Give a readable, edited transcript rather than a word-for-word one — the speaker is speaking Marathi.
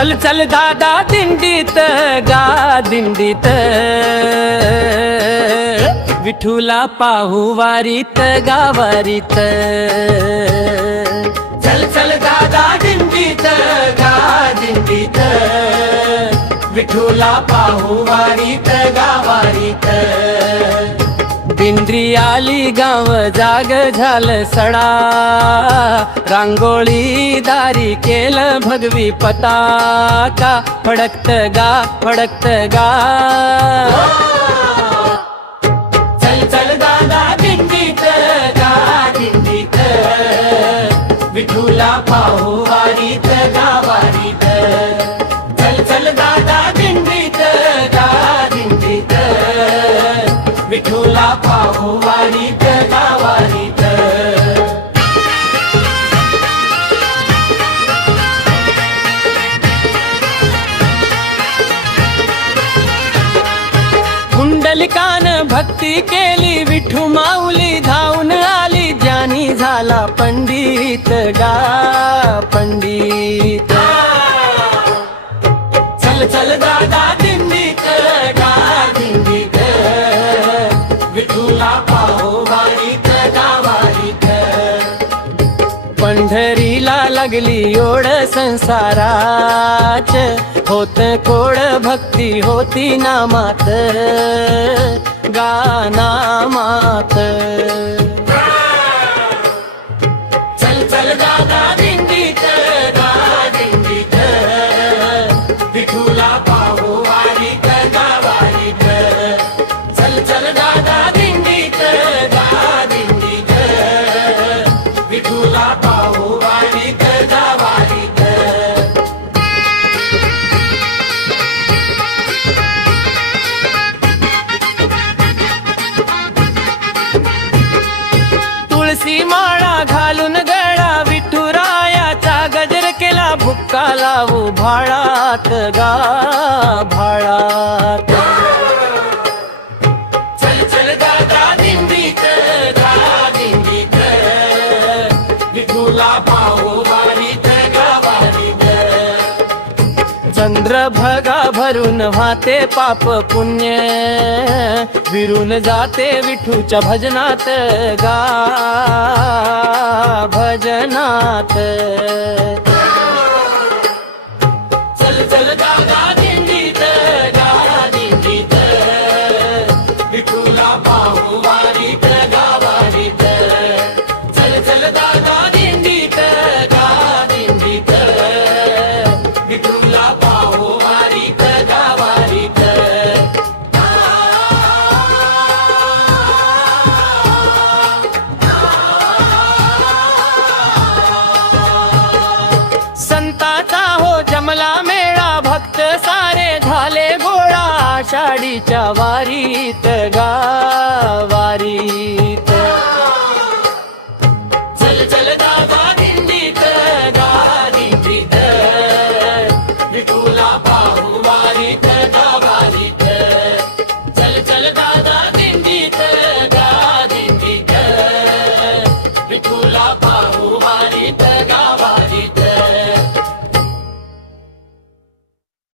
चल चल दादा दिंडीत गा दिंडीत, विठूला पाहू वारीत गावारीत. चल चल दादा दिंडीत गा दिंडीत, विठूला पाहू वारीत गावारीत. दिंडी आली गाव जाग झालं सडा, रांगोळी दारी केलं भगवी पताका, फडकत गा फडकत गा. चल चल दादा दिंडीत गा दिंडीत, विठूला पाहू वारीत गावारीत. चल चल दादा दिंडीत गा दिंडीत, विठूला पाहू वारीत गावारीत. कुंडलिकान भक्ती केली, विठू माऊली धावून आली, ज्ञानी झाला पंडित गा पंडित. चल चल दादा दिंडीत गा दिंडीत, विठूला पाहू वारीत गावारीत. पंढरीला लागली ओढ संसाराच, होत कोड भक्ती होती नामात गा नामात. चल चल दादा दिंडीत गा दिंडीत, विठूला पाहू वारीत गावारीत. चल चल दादा दिंडीत गा दिंडीत, विठूला पाहू वारीत गावारीत. तुळशी माळा घालून गळा, विठुरायाचा गजर केला, भुक्का लावू भाळात गा भाळात. चल चल दादा दिंडीत गा दिंडीत, विठूला पाहू वारीत गावारीत. चंद्रभागा भरून वाहते पाप पुण्य, विरून जाते विठूच्या भजनात गा भजनात. चल चल दादा दिंडीत गा दिंडीत, विठूला पाहू वारीत गावारीत. चल चल दादा दिंडीत गा दिंडीत, विठूला पाहू वारीत गावारीत. संताचा हो जमला मेळा, भक्त सारे झाले गोळा, आषाढीच्या वारीत गा वारीत. चल चल दादा दिंडीत गा दिंडीत, विठूला पाहू वारीत गावारीत. चल चल दादा दिंडीत गा दिंडीत, विठूला पाहू वारीत गा